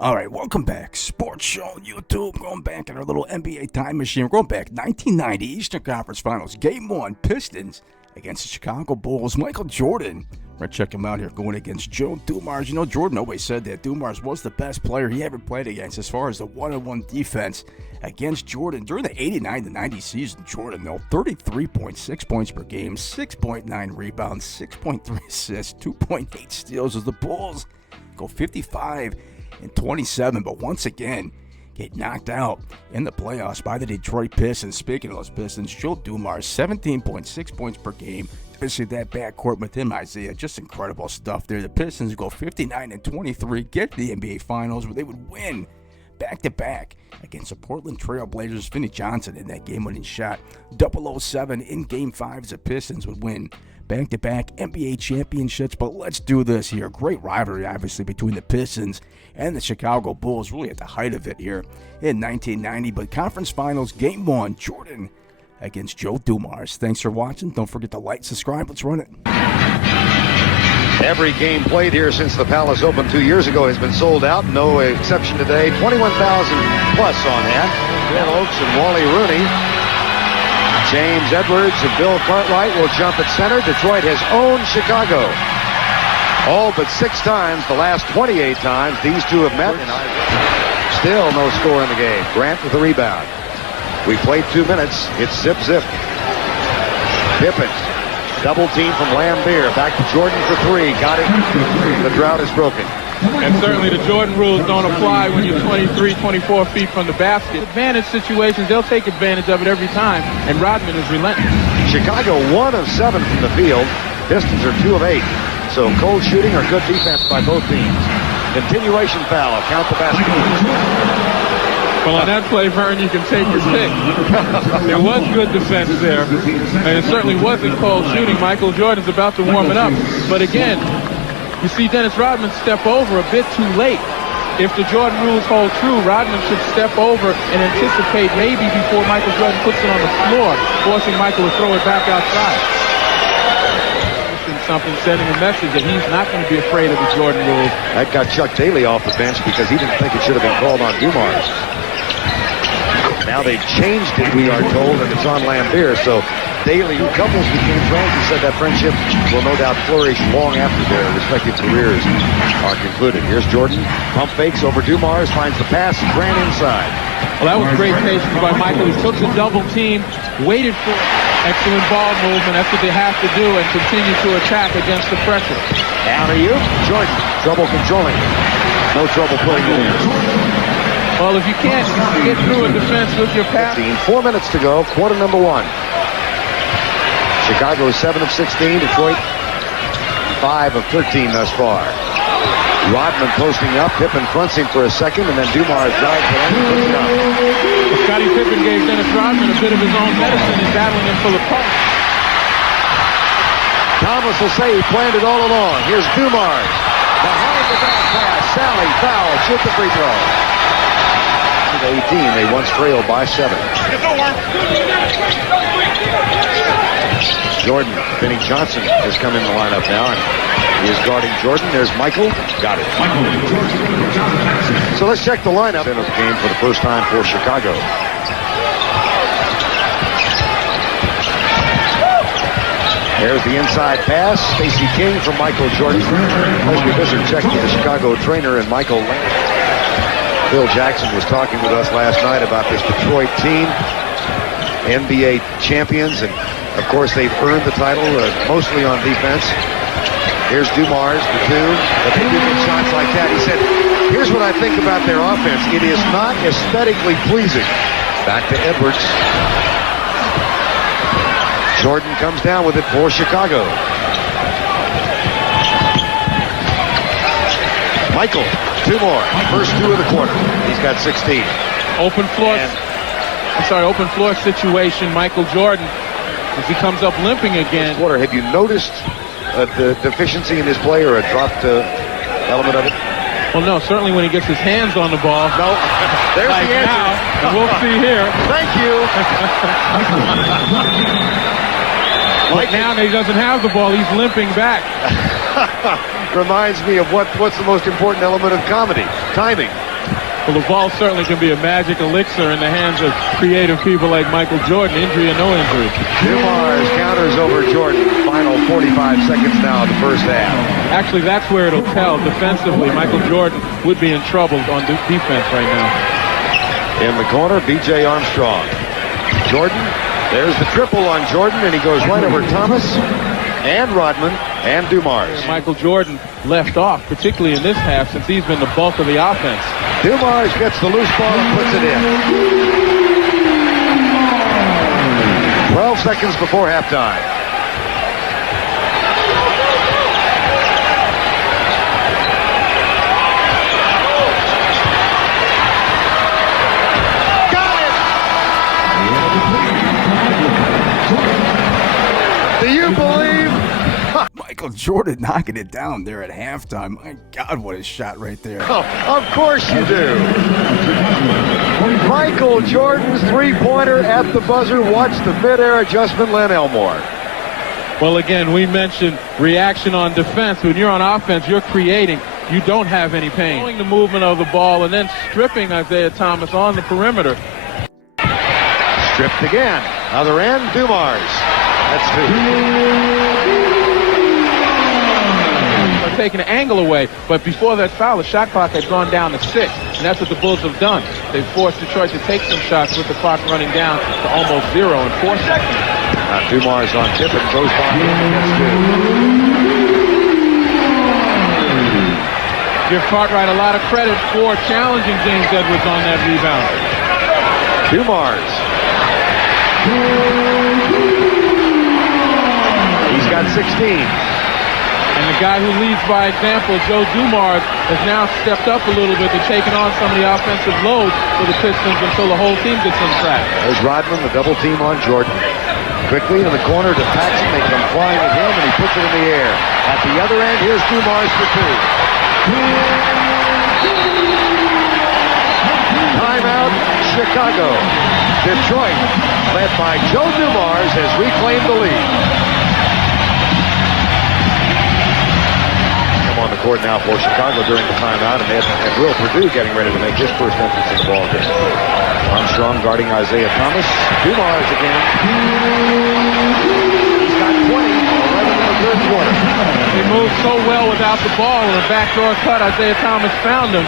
All right, welcome back. Sports Show on YouTube. Going back in our little NBA time machine. We're going back 1990 Eastern Conference Finals. Game 1, Pistons against the Chicago Bulls. Michael Jordan. We're going to check him out here going against Joe Dumars. You know, Jordan always said that Dumars was the best player he ever played against as far as the one-on-one defense against Jordan. During the 89-90 season, Jordan, though, 33.6 points per game, 6.9 rebounds, 6.3 assists, 2.8 steals as the Bulls go 55-27, but once again, get knocked out in the playoffs by the Detroit Pistons. Speaking of those Pistons, Joe Dumars, 17.6 points per game, especially that backcourt with him, Isaiah. Just incredible stuff there. The Pistons go 59-23, get to the NBA Finals, where they would win back-to-back against the Portland Trail Blazers. Finney Johnson in that game-winning shot. 007 in Game 5 as the Pistons would win back-to-back NBA championships. But let's do this here. Great rivalry, obviously, between the Pistons and the Chicago Bulls, really at the height of it here in 1990. But Conference Finals, Game 1, Jordan against Joe Dumars. Thanks for watching. Don't forget to like, subscribe. Let's run it. Every game played here since the Palace opened 2 years ago has been sold out. No exception today. 21,000 plus on hand. Bill Oakes and Wally Rooney. James Edwards and Bill Cartwright will jump at center. Detroit has owned Chicago all but 6 times. The last 28 times these two have met. Still no score in the game. Grant with the rebound. We played 2 minutes. It's zip-zip. Pippen. Double team from Lambeer. Back to Jordan for 3. Got it. The drought is broken. And certainly the Jordan rules don't apply when you're 23, 24 feet from the basket. Advantage situations, they'll take advantage of it every time, and Rodman is relentless. Chicago 1 of 7 from the field. Pistons are 2 of 8. So cold shooting or good defense by both teams. Continuation foul. Count the basket. Well, on that play, Vern, you can take your pick. There was good defense there, and it certainly wasn't cold shooting. Michael Jordan's about to warm it up. But again, you see Dennis Rodman step over a bit too late. If the Jordan rules hold true, Rodman should step over and anticipate maybe before Michael Jordan puts it on the floor, forcing Michael to throw it back outside. Something sending a message that he's not going to be afraid of the Jordan rules. That got Chuck Daly off the bench because he didn't think it should have been called on Dumars. Now they've changed it, we are told, and it's on Lambeer. So Daly, who couples became friends, he said that friendship will no doubt flourish long after their respective careers are concluded. Here's Jordan. Pump fakes over Dumars, finds the pass, and ran inside. Well, that was great patience by Michael. He took the double team, waited for excellent ball movement. That's what they have to do, and continue to attack against the pressure. Alley-oop. Jordan, trouble controlling. No trouble putting it in. Well, if you can't get through a defense with your pass. 4 minutes to go, quarter number 1. Chicago is 7 of 16. Detroit 5 of 13 thus far. Rodman posting up. Pippen fronts him for a second, and then Dumars drives the lane and puts it up. Scottie Pippen gave Dennis Rodman a bit of his own medicine in battling him for the post. Thomas will say he planned it all along. Here's Dumars. Behind the back pass. Sally foul. Shoot the free throw. 18, they once trailed by 7. Jordan, Finney Johnson has come in the lineup now, and he is guarding Jordan. There's Michael. Got it. So let's check the lineup in the game for the first time for Chicago. There's the inside pass. Stacey King from Michael Jordan. Leslie Visser checking the Chicago trainer and Michael Land. Phil Jackson was talking with us last night about this Detroit team, NBA champions, and of course they've earned the title mostly on defense. Here's Dumars, the 2, but they do get shots like that. He said, here's what I think about their offense. It is not aesthetically pleasing. Back to Edwards. Jordan comes down with it for Chicago. Michael. 2 more. First 2 of the quarter. He's got 16. Open floor situation. Michael Jordan, as he comes up limping again. Quarter. Have you noticed the deficiency in his play or a dropped element of it? Well, no. Certainly when he gets his hands on the ball. No. There's like the answer. Now, and we'll see here. Thank you. Like now he doesn't have the ball. He's limping back. Reminds me of what's the most important element of comedy? Timing. Well, the ball certainly can be a magic elixir in the hands of creative people like Michael Jordan, injury or no injury. Dumars counters over Jordan. Final 45 seconds now in the first half. Actually, that's where it'll tell. Defensively, Michael Jordan would be in trouble on defense right now. In the corner, B.J. Armstrong. Jordan, there's the triple on Jordan, and he goes right over Thomas and Rodman and Dumars. Michael Jordan left off, particularly in this half, since he's been the bulk of the offense. Dumars gets the loose ball and puts it in. 12 seconds before halftime. Got it! Do you believe? Michael Jordan knocking it down there at halftime. My God, what a shot right there. Oh, of course you do. Michael Jordan's three-pointer at the buzzer. Watch the mid-air adjustment, Len Elmore. Well, again, we mentioned reaction on defense. When you're on offense, you're creating. You don't have any pain. Slowing the movement of the ball and then stripping Isaiah Thomas on the perimeter. Stripped again. Other end, Dumars. That's two. Taking the angle away, but before that foul, the shot clock had gone down to 6, and that's what the Bulls have done. They've forced Detroit to take some shots with the clock running down to almost 0 in 4 seconds. Dumars on tip and goes by and gets two. Give Cartwright a lot of credit for challenging James Edwards on that rebound. Dumars. He's got 16. And the guy who leads by example, Joe Dumars, has now stepped up a little bit and taken on some of the offensive load for the Pistons until the whole team gets on track. There's Rodman, the double team on Jordan. Quickly in the corner to Paxson. They come flying at him, and he puts it in the air. At the other end, here's Dumars for two. Timeout, Chicago. Detroit, led by Joe Dumars, has reclaimed the lead. On the court now for Chicago during the timeout, and Will Perdue getting ready to make his first entrance in the ball game. Armstrong guarding Isaiah Thomas. Dumars again. He's got 20, 11 in the third quarter. They moved so well without the ball, and a backdoor cut. Isaiah Thomas found him.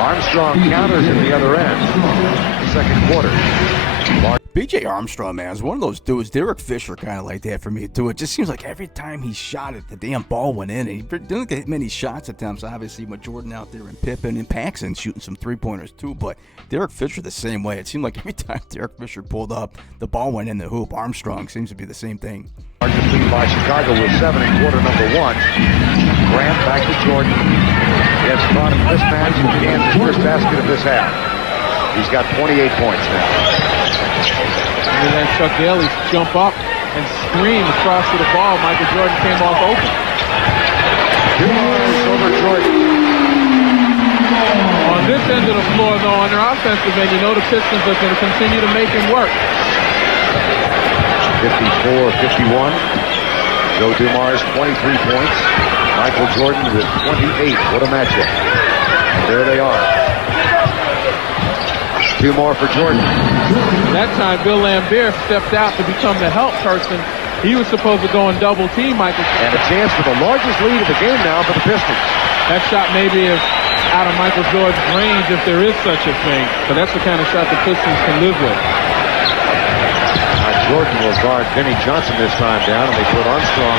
Armstrong counters at the other end. Second quarter. B.J. Armstrong, man, is one of those dudes. Derek Fisher kind of like that for me, too. It just seems like every time he shot it, the damn ball went in. And he didn't get many shots attempts, obviously, with Jordan out there and Pippen and Paxson shooting some three-pointers, too. But Derek Fisher the same way. It seemed like every time Derek Fisher pulled up, the ball went in the hoop. Armstrong seems to be the same thing. Completed by Chicago with 7 in quarter number 1. Grant back to Jordan. Gets caught in mismatch and Kansas' first basket of this half. He's got 28 points now. And then Chuck Daly jump up and scream across to the ball. Michael Jordan came off open. Dumars over Jordan. On this end of the floor, though, on their offensive end, you know the Pistons are going to continue to make him work. 54-51. Joe Dumars, 23 points. Michael Jordan with 28. What a matchup. And there they are. 2 more for Jordan. That time, Bill Laimbeer stepped out to become the help person. He was supposed to go and double team Michael. And a chance for the largest lead of the game now for the Pistons. That shot maybe is out of Michael Jordan's range if there is such a thing. But that's the kind of shot the Pistons can live with. Jordan will guard Vinnie Johnson this time down, and they put Armstrong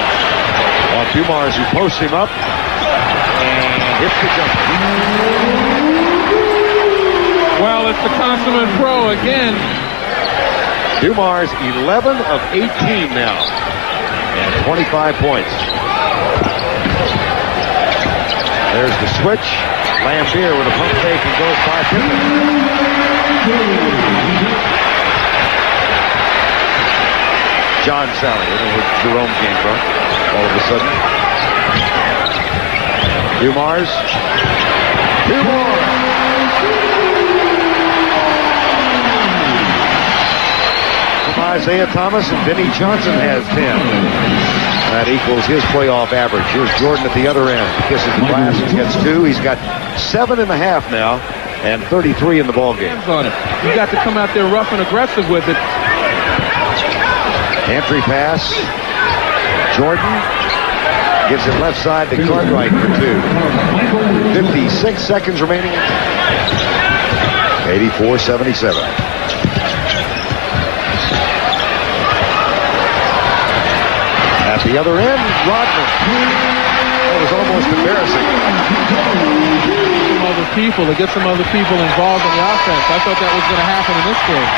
on Dumars, who posts him up and hits the jumper. Well, it's the consummate pro again. Dumars 11 of 18 now, and 25 points. There's the switch. Laimbeer with a pump fake and goes by Pippen. John Sally, I don't know where Jerome came from all of a sudden. Dumars. 2 more. From Isaiah Thomas, and Vinnie Johnson has 10. That equals his playoff average. Here's Jordan at the other end. Kisses the glass and gets 2. He's got 7.5 now and 33 in the ball game. Hands on it. You got to come out there rough and aggressive with it. Entry pass. Jordan gives it left side to Cartwright for 2. 56 seconds remaining. 84-77. At the other end, Rodman. That was almost embarrassing. Some other people, to get some other people involved in the offense. I thought that was going to happen in this game.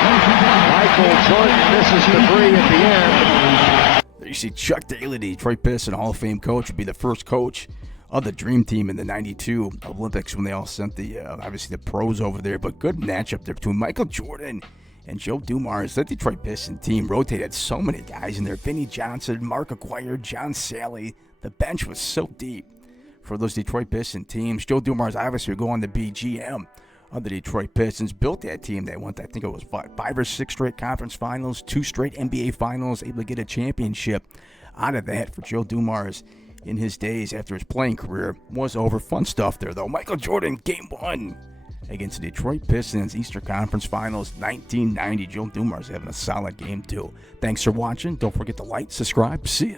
Michael Jordan misses the 3 at the end. There you see Chuck Daly, the Detroit Pistons Hall of Fame coach, would be the first coach of the Dream Team in the 92 Olympics when they all sent the, obviously the pros over there. But good matchup there between Michael Jordan and Joe Dumars. That Detroit Pistons team rotated so many guys in there. Vinnie Johnson, Mark Acquire, John Sally. The bench was so deep for those Detroit Pistons teams. Joe Dumars obviously would go on to be GM of the Detroit Pistons. Built that team. They went, I think it was 5 or 6 straight conference finals, 2 straight NBA finals, able to get a championship out of that for Joe Dumars in his days after his playing career was over. Fun stuff there, though. Michael Jordan, Game 1 against the Detroit Pistons, Eastern Conference Finals, 1990. Joe Dumars having a solid game, too. Thanks for watching. Don't forget to like, subscribe. See ya.